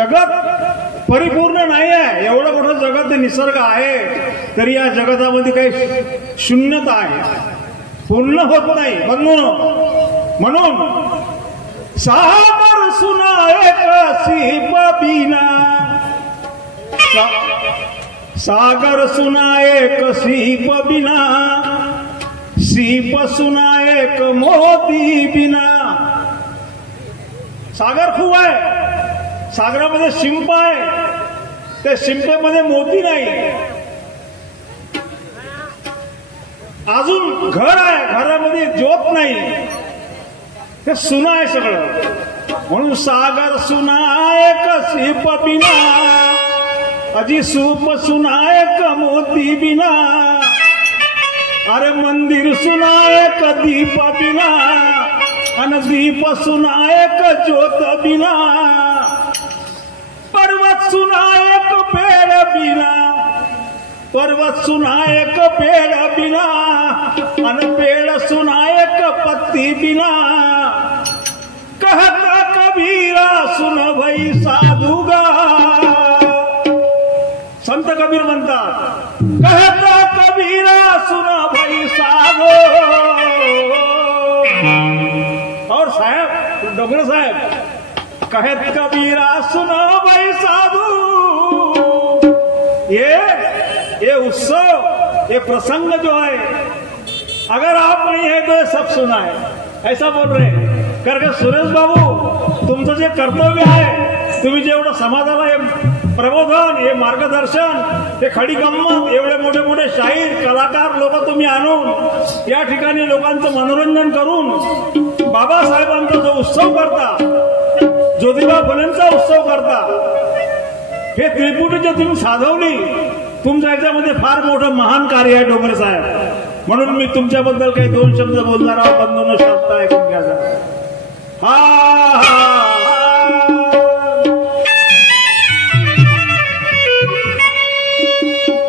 जगत परिपूर्ण नाही आहे, एवढं मोठं जगत निसर्ग आहे तरी या जगतामध्ये काही शून्यता आहे, पूर्ण होत नाही. म्हणून सागर सुना एक सीप बिना, सागर सुना एक सीप बिना, सीप सुना एक मोती बिना. सागर खूप आहे, सागरामध्ये शिंप आहे, त्या शिंपेमध्ये मोती नाही. अजून घर आहे, घरामध्ये ज्योत नाही, ते सुना आहे सगळं. म्हणून सागर सुना एक सीप बिना, अजी सूप सुना एक मोती बिना. अरे मंदिर सुना एक दीप बिना, अन दीप सुना एक ज्योत बिना. पर्वत सुना एक पेड़ बिना, पर्वत सुना एक पेड़ बिना, अन पेड़ सुना एक पत्ती बिना. कहता कबीरा सुन भई साधुगा, संत कबीर म्हणतात, कहता कबीरा सुन भई साधो. और साहेब डोंगरे साहेब, कहत कबीरा सुन भई साधु. ये उत्सव, ये प्रसंग जो है, अगर आप नहीं है तो ये सब सुना है, ऐसा बोल रहे हैं. कारण सुरेश बाबू तुमचं जे कर्तव्य आहे, तुम्ही जेवढं समाजाला हे प्रबोधन, हे मार्गदर्शन, हे खडी गंमत, एवढे मोठे मोठे शाहीर कलाकार लोक तुम्ही आणून या ठिकाणी लोकांचं मनोरंजन करून बाबासाहेबांचा जो उत्सव करता, ज्योतिबा फुलेंचा उत्सव करता, हे त्रिपुटीचे तुम्ही साधवली. तुमच्या याच्यामध्ये फार मोठं महान कार्य आहे डोंगरे साहेब. म्हणून मी तुमच्याबद्दल काही दोन शब्द बोलणार आहोत, बंधूंनो शब्द ऐकून घ्या.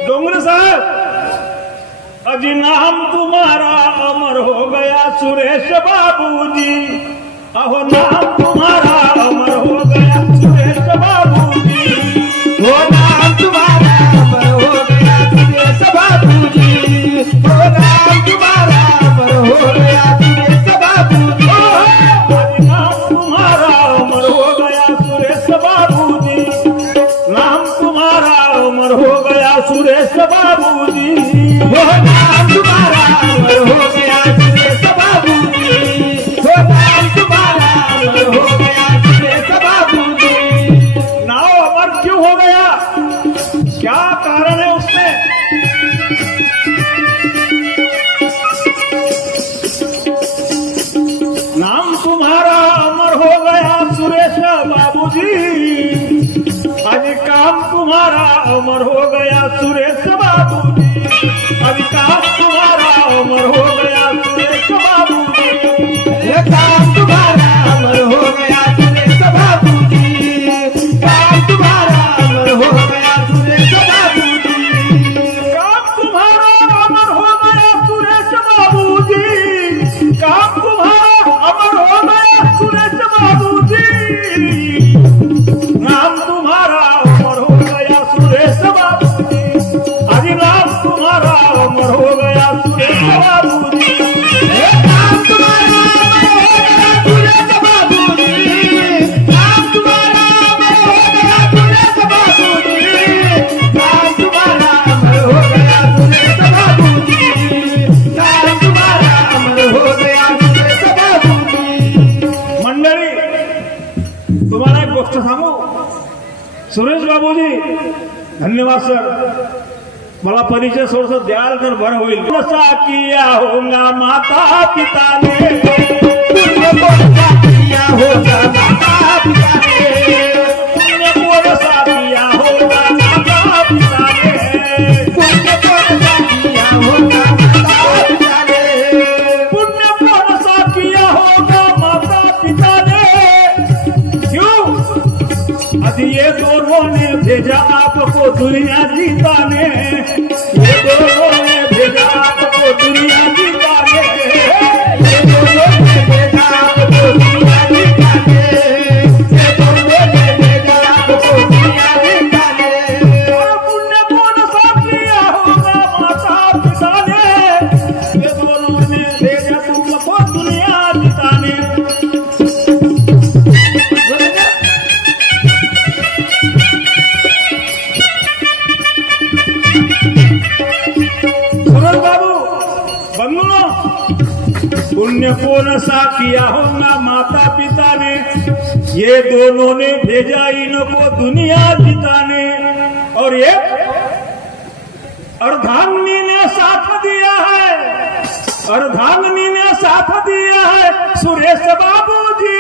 डोंगरे साहेब, अजी नाम तुम्हारा अमर हो गया सुरेश बाबूजी. अहो नाम तुम्हारा अमर हो गया सुरेश बाबूजी. हो नाम तुम्हारा अमर हो गया सुरेश बाबूजी. हो नाम तुम्हारा अमर हो गया सुरेश बाबूजी. नाम तुम्हारा अमर हो गया सुरेश बाबूजी. नाम तुम्हारा अमर हो गया सुरेश बाबूजी. हो नाम तुम्हारा अमर हो गया सुरेश बाबूजी. हो नाम तुम्हारा अमर हो गया सुरेश बाबूजी. नाम अमर क्यों हो गया, क्या कारण है उसमें? नाम तुम्हारा अमर हो गया सुरेश बाबूजी. आज काम तुम्हारा अमर हो गया सुरेश बाबूजी. आज काम तुम्हारा अमर हो गया सुरेश बाबूजी. ये काम तुम्हारा अमर हो गया सुरेश बाबूजी. काम तुम्हारा अमर हो गया सुरेश बाबूजी. काम तुम्हारा अमर हो गया सुरेश बाबूजी. काम तुम्हारा अमर हो गया सुरेश बाबूजी. नाम तुम्हारा अमर हो गया सुरेश बाबूजी. आज नाम तुम्हारा अमर हो गया सुरेश बाबूजी. नाम तुम्हारा अमर हो गया सुरेश बाबूजी. नाम तुम्हारा अमर हो गया सुरेश बाबूजी. नाम तुम्हारा अमर हो गया सुरेश बाबूजी. नाम तुम्हारा अमर हो गया सुरेश बाबूजी. मंडळी, तुम्हाला एक गोष्ट सांगू. सुरेश बाबूजी, धन्यवाद सर. मला परिचय थोडस द्याल तर बरं होईल. कसा किया होगा माता पिता ने, पुण्य कौन सा किया होगा माता पिता ने. पुण्य कौन सा किया होगा माता पिता ने. पुण्य कौन सा किया होगा माता पिता ने. पुण्य कौन सा किया होगा माता पिता ने. क्यों? अभी ये दोनों ने भेजा आपको दुनिया जीताने. ये दोनों ने भेजा आपको दुनिया जीताने. ये दोनों ने भेजा आपको दुनिया जीताने. ये दोनों ने भेजा आपको सुरेश बाबू बंधुओं, पुण्य कौन सा किया हो ना माता पिता ने, ये दोनों ने भेजा इनको दुनिया जिताने। और ये अर्धांगिनी ने साथ दिया है, अर्धांगिनी ने साथ दिया है सुरेश बाबू जी।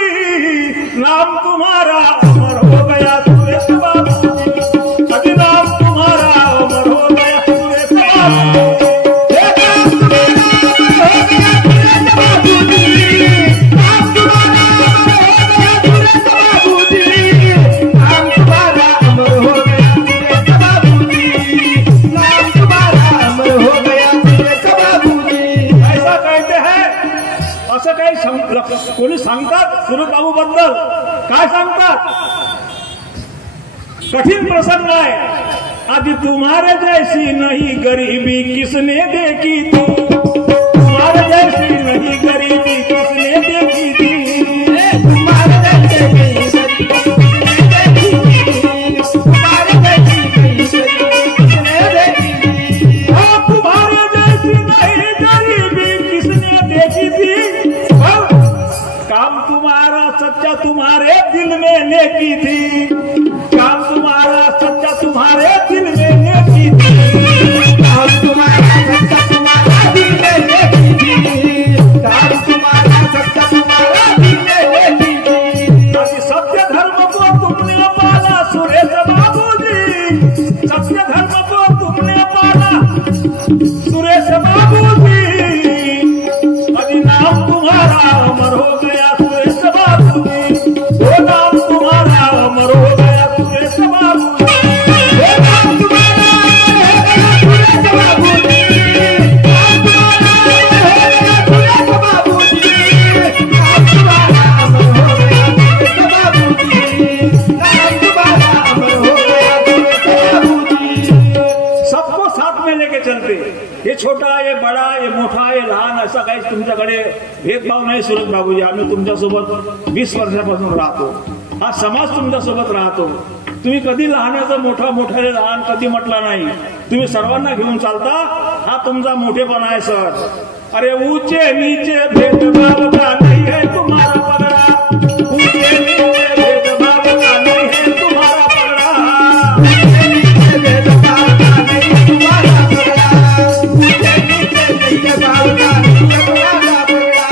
नाम तुम्हारा अमर हो गया सुरेश बाबू जी, अभी नाम तुम्हारा अमर हो गया सुरेश बाबू जी। कोणी सांगतात सुरेश बाबू बद्दल, काय सांगतात? कठीण प्रसंग आहे। आदि तुम्हारे जैसी नहीं गरीबी किसने देखी थी, तुम्हारे जैसी नहीं गरीबी किसने देखी थी, तुम्हारे जैसी नहीं गरीबी किसने देखी थी। काम तुम्हारा सच्चा तुम्हारे दिल में नेकी थी, काम तुम्हारा सच्चा तुम्हारे दिल में नेकी थी, काम तुम्हारा सच्चा तुम्हारा दिल में नेकी थी, काम तुम्हारा सच्चा तुम्हारा दिल में नेकी थी। सत्य धर्म को तुमने पाला सुरेश बाबू जी, सत्य धर्म को तुमने पाला सुरेश बाबू जी। अभी नाम तुम्हारा अमर हो गया सुरेश बाबू जी, वो नाम तुम्हारा अमर हो गया सुरेश बाबू जी, वो नाम तुम्हारा सुरेश बाबू जी, नाम तुम्हारा सुरेश बाबू जी, नाम तुम्हारा अमर हो गया सुरेश बाबू जी, नाम तुम्हारा अमर हो गया सुरेश बाबू जी। सबको साथ में लेके चलते, ये छोटा ये बडा ये मोठा ये लहान असा काही तुमच्याकडे भेदभाव नाही सुरेश बाबूजी। आम्ही तुमच्यासोबत 20 वर्षापासून राहतो, हा समाज तुमच्यासोबत राहतो। तुम्ही कधी लहानाचा मोठा मोठ्याने लहान कधी म्हटला नाही, तुम्ही सर्वांना घेऊन चालता, हा तुमचा मोठेपणा आहे सर। अरे ऊंचे नीचे भेदभाव का नहीं है तुम्हारा पगड़ा, ऊंचे नीचे भेदभाव का नहीं है तुम्हारा पगड़ा, ऊंचे नीचे भेदभाव का नहीं है तुम्हारा पगड़ा, ऊंचे नीचे भेदभाव का नहीं है तुम्हारा पगड़ा।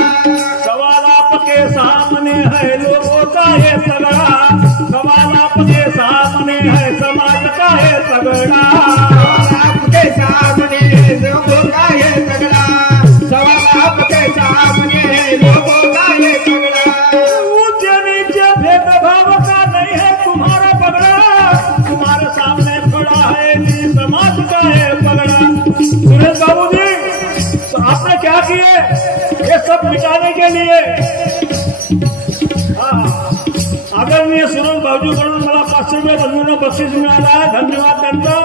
सवाल आपके सामने है लोगों का है तगड़ा, सवाल आपके सामने है समाज का है तगड़ा, सवाल आपके सामने है लोगों का है तगड़ा, सवाल आपके सामने है लोगों का है तगड़ा। ऊंचे नीचे भेदभाव का नहीं है तुम्हारा पगड़ा, तुम्हारे सामने खड़ा है जी समाज का है पगड़ा। सुरेश बाबू जी, तो आपने क्या किए ये सब मिटाने के लिए? आदरणीय सुरेश बाबूजीकडून मला 500 रुपये बंधूंना बक्षीस मिळाला आहे, धन्यवाद त्यांचा।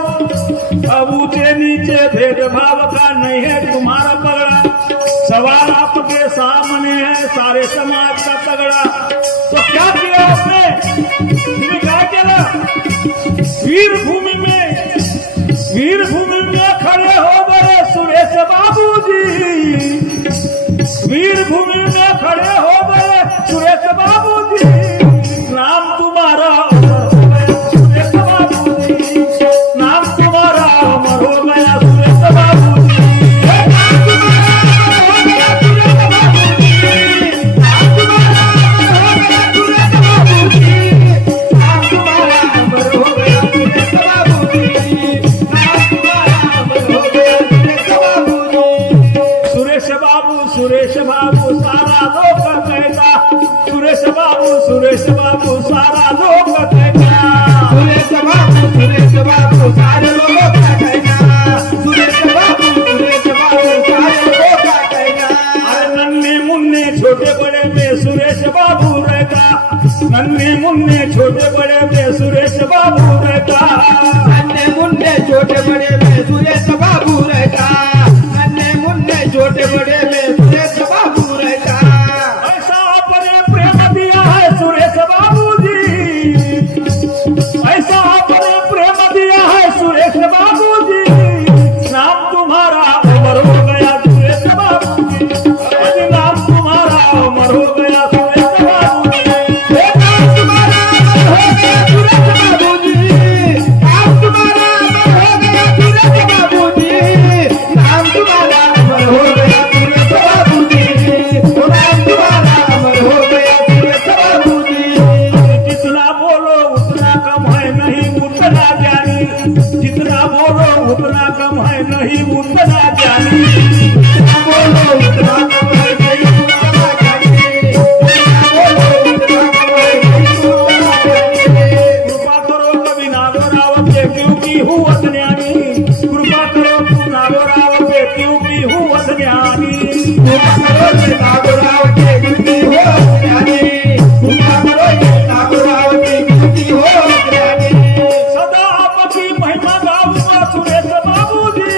अब ऊंचे नीचे भेदभाव का नहीं है तुम्हारा पगड़ा, सवाल आपके सामने है सारे समाज का तगड़ा। तो क्या किया आपने, तुम्हें क्या किया? वीरभूमि में खड़े हो गए सुरेश बाबू जी, वीरभूमि में खड़े हो गए सुरेश बाबू जी। नाम तुम्हारा अमर हो गया सुरेश बाबू जी, नाम तुम्हारा अमर हो गया सुरेश बाबू जी, नाम तुम्हारा अमर हो गया सुरेश बाबू जी, नाम तुम्हारा अमर हो गया सुरेश बाबू जी, नाम तुम्हारा अमर हो गया सुरेश बाबू जी, नाम तुम्हारा अमर हो गया सुरेश बाबू जी। सुरेश बाबू सारा लोक कहता, सुरेश बाबू जितना कम है नहीं उतना जानी, बोलो उतना कम है नहीं उतना जाने, बोलो उतना कम है नहीं उतना जाने। कृपा करो कभी नागरावत क्योंकि हूँ अज्ञानी, कृपा करो तू नागरावत क्योंकि हूँ अज्ञानी, कृपा करो ये नागरावत क्योंकि हो अज्ञानी, कृपा करो ये नागरावत क्योंकि हो अज्ञानी। सदा आपकी महिमा गाऊंगा सुरेश बाबूजी,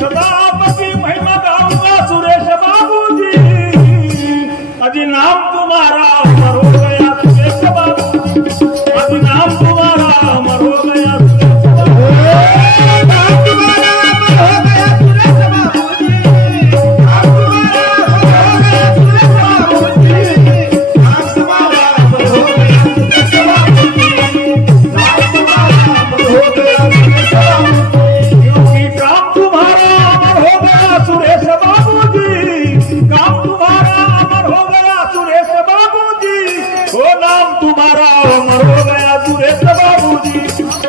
सदा आपकी महिमा गाऊंगा सुरेश बाबूजी, अजी नाम तुम्हारा अमर हो गया सुरेश बाबूजी, अजी नाम तुम्हारा अमर हो गया सुरेश बाबूजी। नाम तुम्हारा अमर हो गया सुरेश बाबूजी, नाम तुम्हारा अमर हो गया सुरेश बाबूजी, नाम तुम्हारा अमर हो गया सुरेश बाबूजी, नाम तुम्हारा अमर हो गया सुरेश बाबूजी। क्योंकि काम तुम्हारा अमर हो गया सुरेश बाबूजी, काम तुम्हारा अमर हो गया सुरेश बाबूजी, ओ नाम तुम्हारा अमर हो गया सुरेश बाबूजी,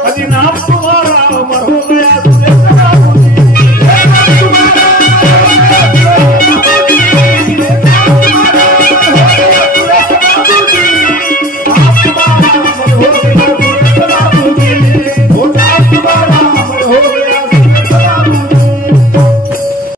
अजी नाम